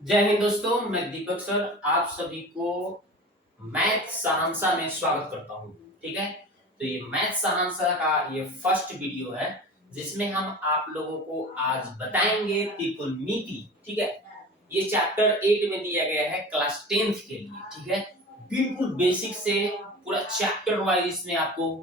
जय हिंद दोस्तों, मैं दीपक सर आप सभी को मैथ सहांसा में स्वागत करता हूं। ठीक है, तो ये मैथ सहांसा का ये फर्स्ट वीडियो है जिसमें हम आप लोगों को आज बताएंगे त्रिकोणमिति। ठीक है, ये चैप्टर 8 में दिया गया है क्लास 10th के लिए। ठीक है, बिल्कुल बेसिक से पूरा चैप्टर वाइज इसमें आपको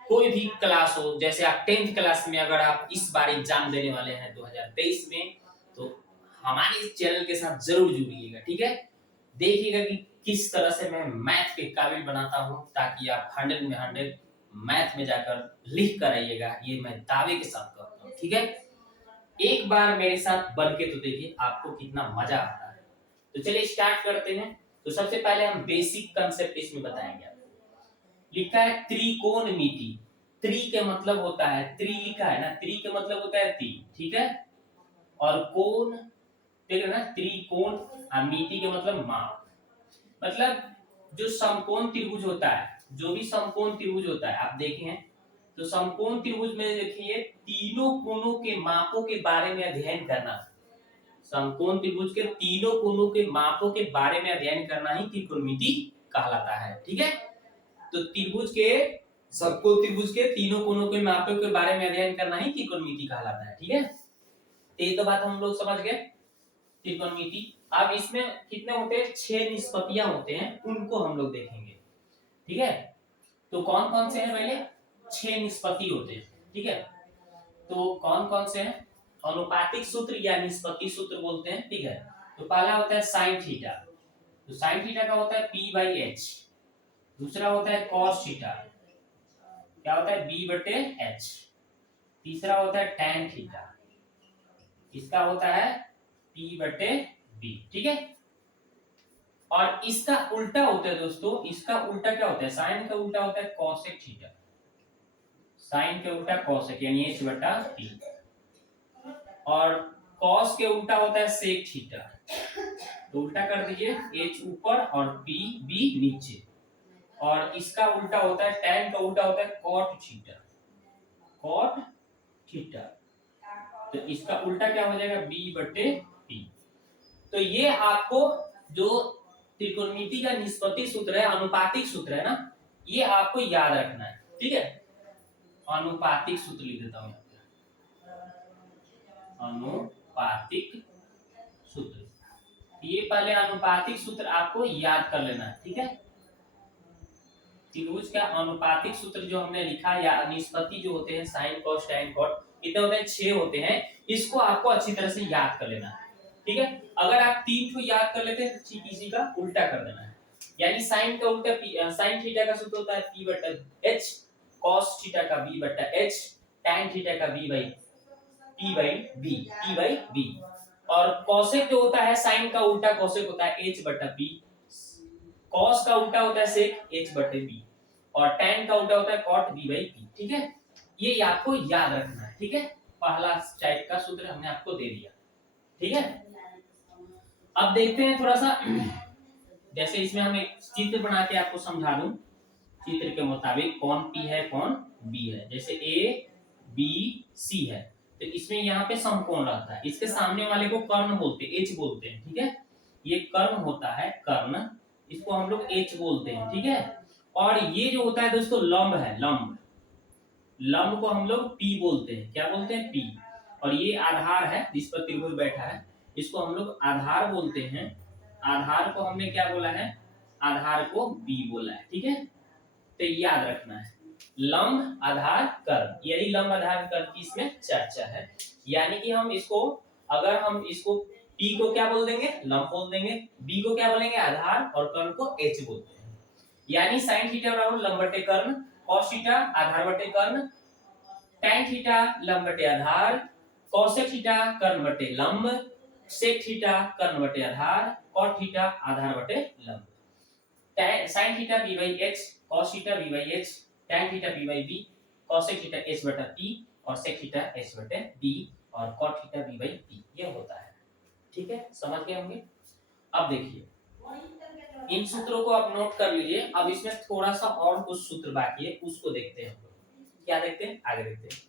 कोई भी क्लास हो, जैसे आप 10th क्लास में अगर आप इस बार एग्जाम देने वाले हैं 2023 में, तो हमारे इस चैनल के साथ जरूर जुड़िएगा। ठीक है, देखिएगा कि किस तरह से मैं मैथ के काबिल बनाता हूं ताकि आप 100 में 100 मैथ में जाकर लिख कर आइएगा, ये मैं दावे के साथ कहता हूं। ठीक है, एक बार मेरे साथ बन के तो देखिए आपको कितना मजा आता है। तो चलिए स्टार्ट करते हैं। तो सबसे पहले हम बेसिक कंसेप्ट इसमें बताएंगे। लिखा है त्रिकोणमिति। त्रि के मतलब होता है, त्रि लिखा है ना, त्रि के मतलब होता है तीन। ठीक है, और कोण, ठीक है ना, त्रिकोण, और मिति के मतलब माप। मतलब जो समकोण त्रिभुज होता है, जो भी समकोण त्रिभुज होता है आप देखें, तो समकोण त्रिभुज में देखिए तीनों कोणों के मापों के बारे में अध्ययन करना। समकोण त्रिभुज के तीनों कोणों के मापों के बारे में अध्ययन करना ही त्रिकोणमिति कहलाता है। ठीक है, तो त्रिभुज के सबको त्रिभुज के तीनों कोणों के मापों के बारे में अध्ययन करना ही त्रिकोणमिति कहलाता है। ठीक है, तो ये तो बात हम लोग समझ गए त्रिकोणमिति। अब इसमें कितने होते हैं, 6 निष्पत्तियां होते हैं, उनको हम लोग देखेंगे। ठीक है, तो कौन कौन से हैं, पहले 6 निष्पत्ति होते हैं। ठीक है, तो कौन कौन से हैं, अनुपातिक सूत्र या निष्पत्ति सूत्र बोलते हैं। ठीक है, तो पहला होता है साइन थीटा। तो साइन थीटा का होता है p/h। दूसरा होता है cos थीटा, क्या होता है b/h। तीसरा होता है tan थीटा, इसका होता है p/b। ठीक है, और इसका उल्टा होता है दोस्तों, इसका उल्टा क्या होता है, साइन का उल्टा होता है cosec थीटा। साइन के उल्टा cosec यानी h/p, और cos के उल्टा होता है sec थीटा। तो उल्टा कर दीजिए, h ऊपर और b नीचे। और इसका उल्टा होता है, tan का उल्टा होता है cot थीटा। cot थीटा, तो इसका उल्टा क्या हो जाएगा, b/p। तो ये आपको जो त्रिकोणमिति का निष्पत्ति सूत्र है, अनुपातिक सूत्र है ना, ये आपको याद रखना है। ठीक है, अनुपातिक सूत्र लिख देता हूं यहाँ पे, अनुपातिक सूत्र। ये पहले अनुपातिक सूत्र आपको याद कर लेना है। ठीक है, त्रिभुज का अनुपातिक सूत्र जो हमने लिखा, या निष्पत्ति जो होते हैं साइन कॉस tan कॉट, कितने होते हैं, 6 होते हैं। इसको आपको अच्छी तरह से याद कर लेना है। ठीक है, अगर आप 3 को याद कर लेते हैं तो ठीक इसी का उल्टा कर देना है। यानी साइन का उल्टा, साइन थीटा का सूत्र होता है p/h, cos थीटा का b/h, tan थीटा का p/b। और cosec जो होता है, साइन का उल्टा cosec होता है h/p, cos का उल्टा होता है sec h/b, और tan का उल्टा होता है cot b/p। ठीक है, ये आपको याद रखना है। ठीक है, पहला टाइप का सूत्र हमने आपको दे दिया। ठीक है, अब देखते हैं थोड़ा सा, जैसे इसमें हम एक चित्र बना के आपको समझा दूं, चित्र के मुताबिक कौन P है कौन B है। जैसे A B C है, तो इसमें यहाँ पे समकोण रहता है, इसके सामने वाले को कर्ण बोलते हैं, H बोलते हैं। ठीक है, ये कर्ण होता है, कर्ण, इसको हम लोग H बोलते हैं। ठीक है, और ये जो होता है दोस्तों लंब है, लंब, लंब को हम लोग P बोलते हैं, क्या बोलते हैं, P। और ये आधार है जिस पर त्रिभुज बैठा है, इसको हम लोग आधार बोलते हैं। आधार को हमने क्या बोला है, आधार को B बोला है। ठीक है, तो याद रखना है, लंब आधार कर्ण, यही लंब आधार कर्ण की इसमें चर्चा है। यानी कि हम इसको, अगर हम इसको P को क्या बोल देंगे, लंब बोल देंगे, B को क्या बोलेंगे, आधार, और कर्ण को H बोलते हैं। यानी sin थीटा बराबर लंब बटे कर्ण, cos थीटा आधार बटे कर्ण, tan थीटा लंब बटे आधार, cosec थीटा कर्ण बटे लंब, sec थीटा कर्ण बटे आधार, cot थीटा आधार बटे लंब। sin theta b/h, cos theta b/h, tan theta b/b, cosec theta h/p, और sec थीटा h/b, और cot थीटा b/p, ये होता है। ठीक है, समझ गए होंगे। अब देखिए, इन सूत्रों को आप नोट कर लीजिए। अब इसमें थोड़ा सा और कुछ सूत्र बाकी है, उसको देखते हैं। क्या देखते हैं, आगे देखते हैं।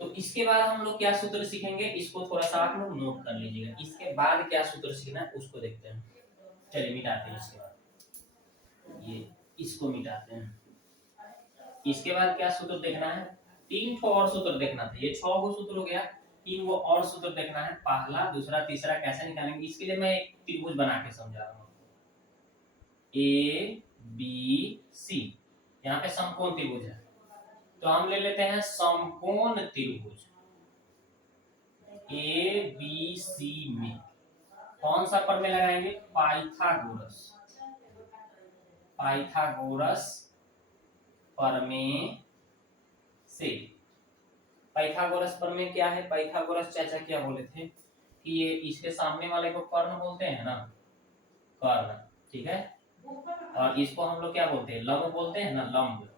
तो इसके बाद हम लोग क्या सूत्र सीखेंगे, इसको थोड़ा सा आप लोग नोट कर लीजिएगा। इसके बाद क्या सूत्र सीखना है उसको देखते हैं। चलिए मिटाते हैं इसके बाद, ये इसको मिटाते हैं। इसके बाद क्या सूत्र देखना है, 3 ठो और सूत्र देखना था। ये 6 गो सूत्र हो गया, 3 गो और सूत्र देखना है, पहला दूसरा तीसरा कैसे निकालेंगे। इसके लिए मैं एक त्रिभुज बना के समझा रहा हूँ। ए बी सी, यहाँ पे समकोण त्रिभुज है, तो हम ले लेते हैं समकोण त्रिभुज ए बी सी में कौन सा प्रमेय लगाएंगे, पाइथागोरस। पाइथागोरस प्रमेय से, पाइथागोरस प्रमेय क्या है, पाइथागोरस चाचा क्या बोले थे कि ये इसके सामने वाले को कर्ण बोलते हैं ना, कर्ण, ठीक है, और इसको हम लोग क्या बोलते हैं, लंब बोलते हैं ना, लंब,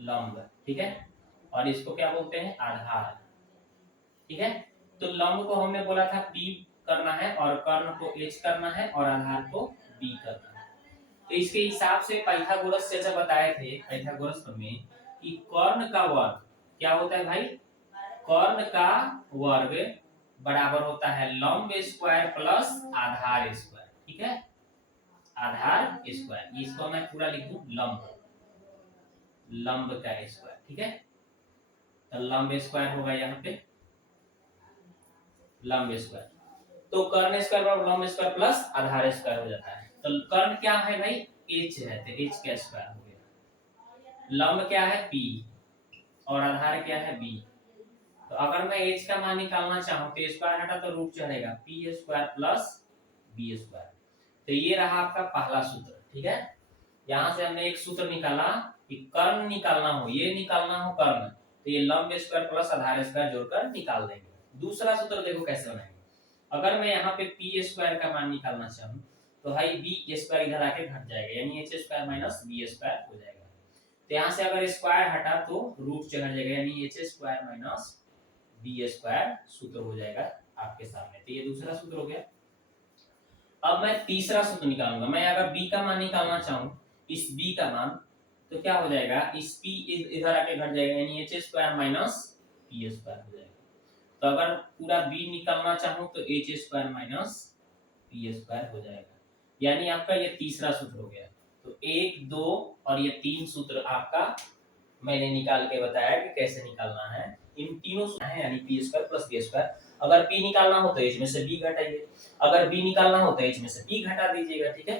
लंब, ठीक है, और इसको क्या बोलते हैं, आधार, ठीक है। तो लंब को हमने बोला था P करना है, और कर्ण को H करना है, और आधार को B करना है। तो इसके हिसाब से पाइथागोरस चाचा बताए थे, पाइथागोरस प्रमेय, कि कर्ण का वर्ग क्या होता है भाई, कर्ण का वर्ग बराबर होता है लंब स्क्वायर प्लस आधार स्क्वायर, ठीक है, आधार स्क्वायर। इसको मैं पूरा लिख दूं, लंब, लंब का स्क्वायर, ठीक है। तो लंब स्क्वायर होगा यहाँ पे, लंब स्क्वायर, तो कर्ण स्क्वायर बराबर लंब स्क्वायर प्लस आधार स्क्वायर हो जाता है। तो कर्ण क्या है भाई, h है, तो h का स्क्वायर हो गया। लंब क्या है, p, और आधार क्या है, b। तो अगर मैं h का मान निकालना चाहूं तो स्क्वायर हटा तो रूट चढ़ेगा, p square plus b square. तो ये रहा आपका पहला सूत्र, ठीक है। यहाँ से हमने एक सूत्र निकाला कि कर्ण निकालना हो, ये निकालना हो कर्ण, तो ये लंब स्क्वायर प्लस आधार स्क्वायर जोड़कर निकाल देंगे। दूसरा सूत्र देखो कैसे बनाएंगे, अगर मैं यहाँ पे पी स्क्वायर का मान निकालना चाहूँ तो भाई बी स्क्वायर इधर आके घट जाएगा, यानी H square minus B square हो जाएगा। तो यहाँ से अगर स्क्वायर हटा तो रूट चढ़ जाएगा, यानी H square minus B square सूत्र हो जाएगा आपके सामने। तो ये दूसरा सूत्र हो गया। अब मैं तीसरा सूत्र निकालूंगा। मैं अगर b का मान निकालना चाहूँ, इस b का मान, तो क्या हो जाएगा, इस p इधर आके घट जाएगा, यानी H square minus P square हो जाएगा। तो अगर पूरा b निकालना चाहूँ तो H square minus P square हो जाएगा, यानी आपका ये तीसरा सूत्र हो गया। तो 1, 2 और ये 3 सूत्र आपका मैंने निकाल के बताया कि कैसे निकालना है। इन तीनों सूत्र हैं, यानी P square plus B square. अगर p निकालना हो तो h में से b घटाइए, अगर b निकालना हो तो h में से p घटा दीजिएगा, ठीक है।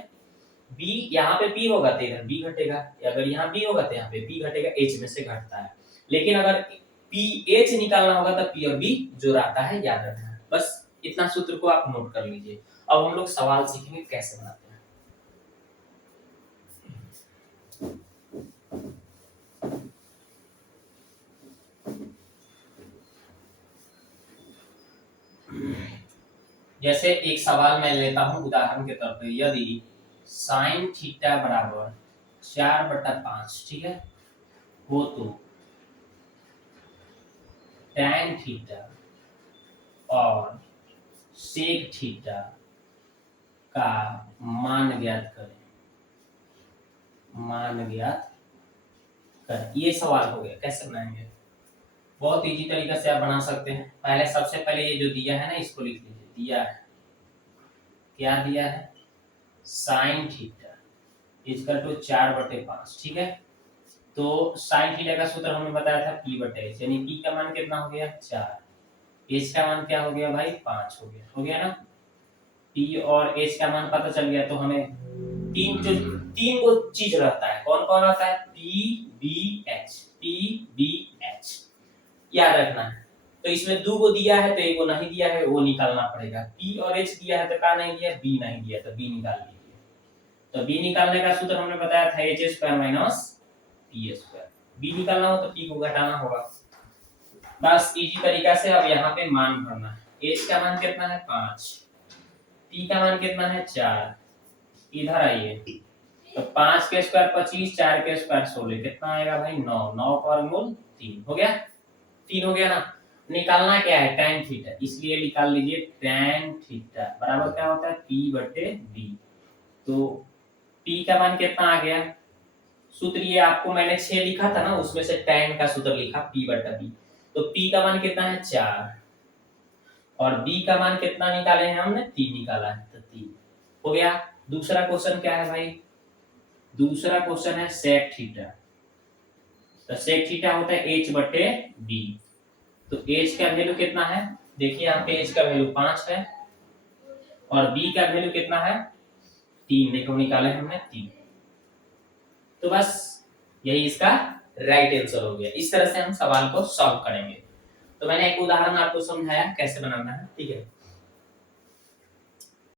b यहाँ पे p होगा तो इधर b घटेगा, अगर यहाँ b होगा तो यहाँ पे p घटेगा, h में से घटता है। लेकिन अगर p h निकालना होगा तो p और b जोड़ आता है, याद रखना है। बस इतना सूत्र को आप नोट कर लीजिए। अब हम लोग सवाल सीखेंगे कैसे बनाते हैं। जैसे एक सवाल मैं लेता हूं उदाहरण के तौर पे, यदि साइन थीटा बराबर 4/5, ठीक है, हो तो टैन थीटा और सेक थीटा का मान ज्ञात करें, मान ज्ञात करें। ये सवाल हो गया। कैसे बनाएंगे, बहुत इजी तरीके से आप बना सकते हैं। पहले सबसे पहले ये जो दिया है ना, इसको लिख लीजिए। दिया है, क्या दिया है, साइन थीटा इक्वल टू 4/5, ठीक है। तो साइन थीटा का सूत्र हमने बताया था p/h, यानी p का मान कितना हो गया, 4, h का मान क्या हो गया भाई, 5 हो गया ना। p और h का मान पता चल गया, तो हमें तीन को चीज रहता है, कौन कौन रहता है, p b h, याद रखना है। तो इसमें 2 को दिया है तो एक को नहीं दिया है, वो निकालना पड़ेगा। p और h दिया है तो का नहीं दिया, b नहीं दिया तो b निकाल लीजिए। तो b निकालने का सूत्र हमने बताया था h square minus p square. b निकालना हो तो p को घटाना होगा। बस इजी तरीका से अब यहाँ पे मान भरना है। h का मान कितना है, 5, p का मान कितना है, 4, इधर आइए, तो 5 के स्क्वायर 25, 4 के स्क्वायर 16, कितना आएगा भाई, 9, 9 का वर्गमूल 3 हो गया, 3 हो गया ना। निकालना क्या है, tan थीटा, इसलिए निकाल लीजिए tan थीटा बराबर क्या होता है, p/b। तो p का मान कितना आ गया, सूत्र ये आपको मैंने 6 लिखा था ना, उसमें से tan का सूत्र लिखा p/b। तो P का मान कितना है 4 और B का मान कितना निकाले हैं हमने 3 निकाला है, तो 3 हो गया। दूसरा क्वेश्चन क्या है भाई, दूसरा क्वेश्चन है सेक थीटा। तो सेक थीटा होता है h/b। तो h का वैल्यू कितना है, देखिए यहाँ पे h का वैल्यू 5 है और b का वैल्यू कितना है 3, देखो निकाले हमने 3। तो बस यही इसका राइट आंसर हो गया। इस तरह से हम सवाल को सॉल्व करेंगे। तो मैंने एक उदाहरण आपको समझाया कैसे बनाना है, ठीक है।